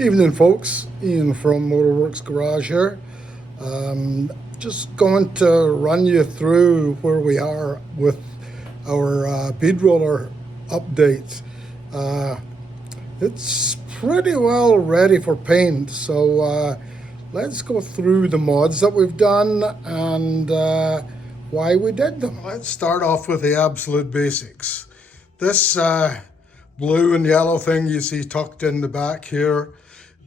Evening, folks. Ian from Motorworks Garage here. Just going to run you through where we are with our bead roller update. It's pretty well ready for paint, so let's go through the mods that we've done and why we did them. Let's start off with the absolute basics. This blue and yellow thing you see tucked in the back here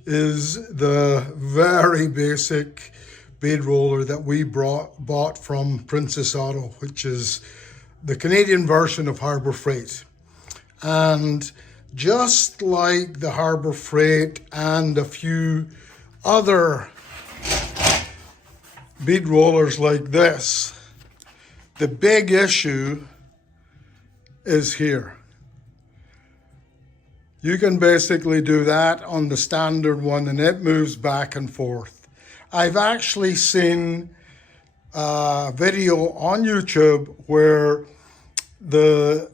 is the very basic bead roller that we bought from Princess Auto, which is the Canadian version of Harbor Freight. And just like the Harbor Freight and a few other bead rollers like this, the big issue is here. You can basically do that on the standard one and it moves back and forth. I've actually seen a video on YouTube where the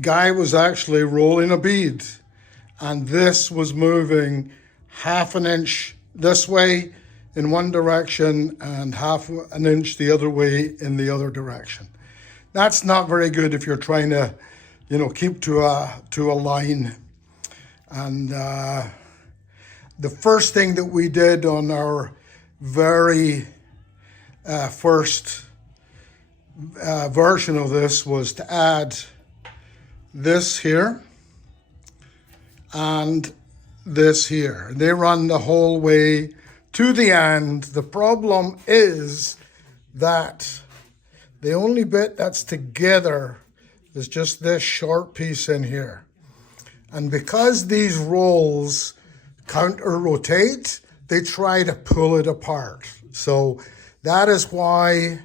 guy was actually rolling a bead and this was moving half an inch this way in one direction and half an inch the other way in the other direction. That's not very good if you're trying to, keep to a line. And the first thing that we did on our very first version of this was to add this here and this here. They run the whole way to the end. The problem is that the only bit that's together is just this short piece in here. And because these rolls counter-rotate, they try to pull it apart. So that is why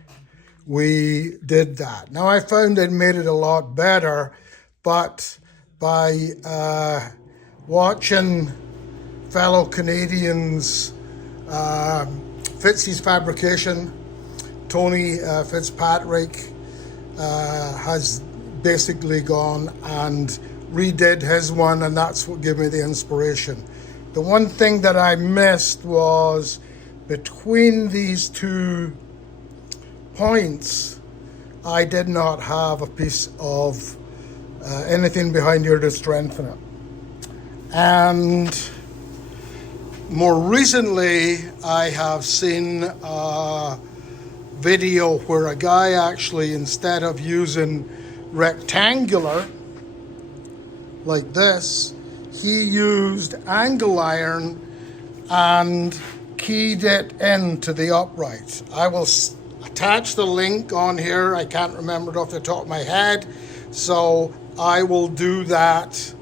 we did that. Now, I found it made it a lot better, but by watching fellow Canadians, Fitzy's Fabrication, Tony Fitzpatrick has basically gone and redid his one, and that's what gave me the inspiration. The one thing that I missed was between these two points, I did not have a piece of anything behind here to strengthen it. And more recently, I have seen a video where a guy actually, instead of using rectangular like this, he used angle iron and keyed it into the upright. I will attach the link on here. I can't remember it off the top of my head, so I will do that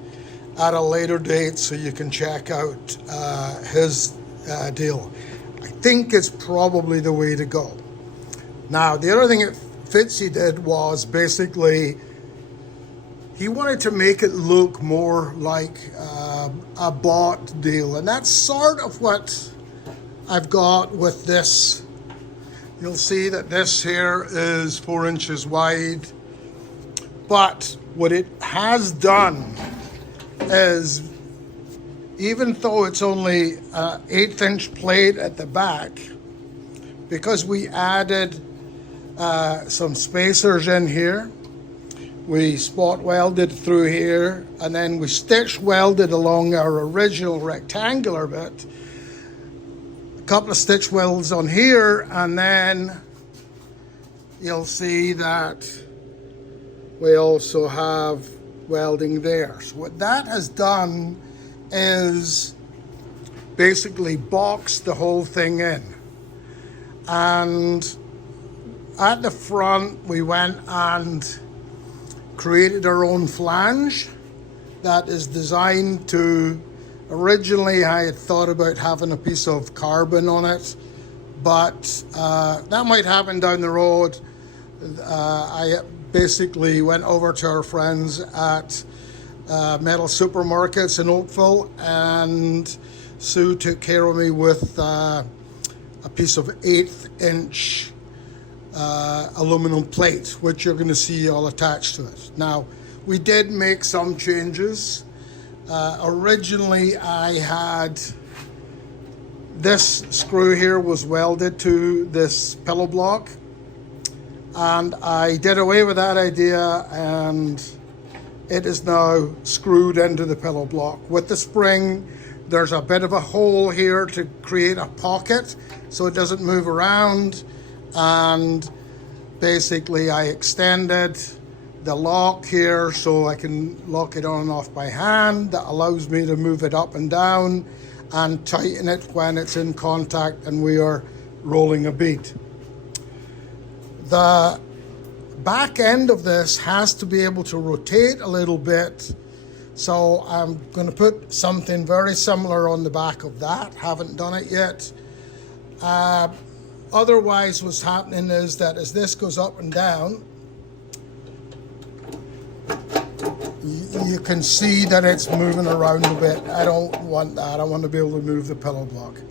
at a later date so you can check out his deal. I think it's probably the way to go. Now, the other thing that Fitzy did was basically he wanted to make it look more like a bought deal. And that's sort of what I've got with this. You'll see that this here is 4 inches wide. But what it has done is, even though it's only an 1/8 inch plate at the back, because we added some spacers in here, we spot welded through here, and then we stitch welded along our original rectangular bit. A couple of stitch welds on here, and then you'll see that we also have welding there. So what that has done is basically box the whole thing in. And at the front, we went and created our own flange that is designed to, originally I had thought about having a piece of carbon on it, but that might happen down the road. I basically went over to our friends at Metal Supermarkets in Oakville, and Sue took care of me with a piece of 1/8 inch aluminum plate, which you're going to see all attached to it. Now, we did make some changes. Originally I had this screw here was welded to this pillow block, and I did away with that idea, and it is now screwed into the pillow block. With the spring, there's a bit of a hole here to create a pocket so it doesn't move around, and basically I extended the lock here so I can lock it on and off by hand. That allows me to move it up and down and tighten it when it's in contact and we are rolling a bead. The back end of this has to be able to rotate a little bit, so I'm going to put something very similar on the back of that. Haven't done it yet. Otherwise, what's happening is that as this goes up and down, you can see that it's moving around a bit. I don't want that. I want to be able to move the pillow block.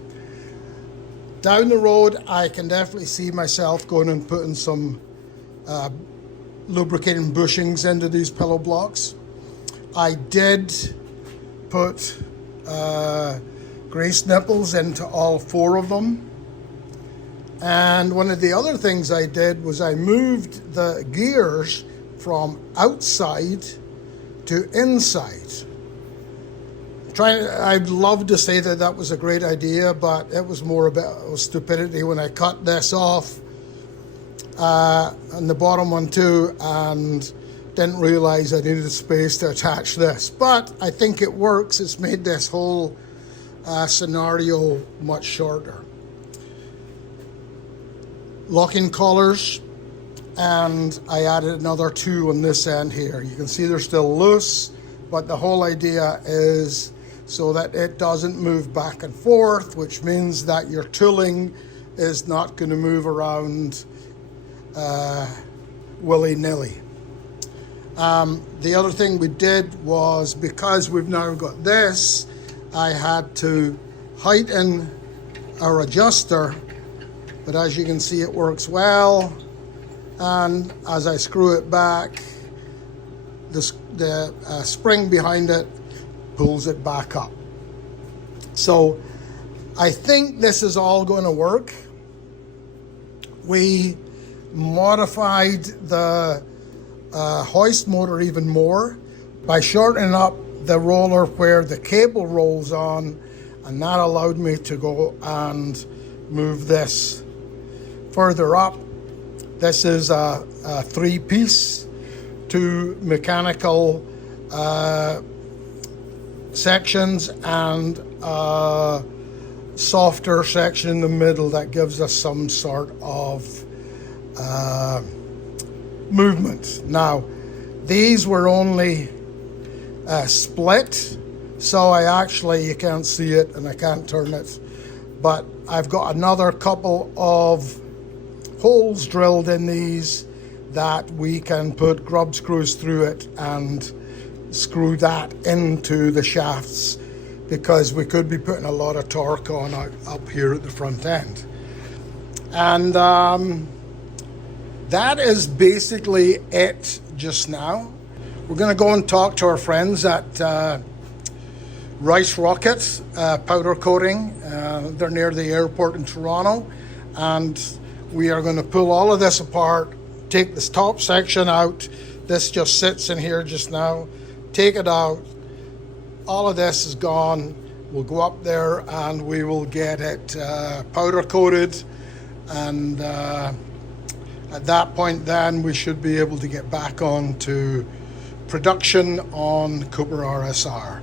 Down the road, I can definitely see myself going and putting some lubricating bushings into these pillow blocks. I did put grease nipples into all 4 of them. And one of the other things I did was I moved the gears from outside to inside. I'd love to say that that was a great idea, but it was more about stupidity when I cut this off and the bottom one too, and didn't realize I needed space to attach this. But I think it works. It's made this whole scenario much shorter. Locking collars, and I added another 2 on this end here. You can see they're still loose, but the whole idea is so that it doesn't move back and forth, which means that your tooling is not going to move around willy-nilly. The other thing we did was, because we've now got this, I had to heighten our adjuster, but as you can see it works well, and as I screw it back, the spring behind it pulls it back up. So I think this is all going to work. We modified the hoist motor even more by shortening up the roller where the cable rolls on, and that allowed me to go and move this further up. This is a 3-piece, 2 mechanical sections and a softer section in the middle that gives us some sort of movement. Now, these were only split, so you can't see it and I can't turn it, but I've got another couple of holes drilled in these that we can put grub screws through it and screw that into the shafts, because we could be putting a lot of torque on up here at the front end. And that is basically it just now. We're going to go and talk to our friends at Rice Rocket Powder Coating. They're near the airport in Toronto, and we are going to pull all of this apart, take this top section out. This just sits in here just now. Take it out. All of this is gone. We'll go up there and we will get it powder coated, and at that point then we should be able to get back on to production on Cooper RSR.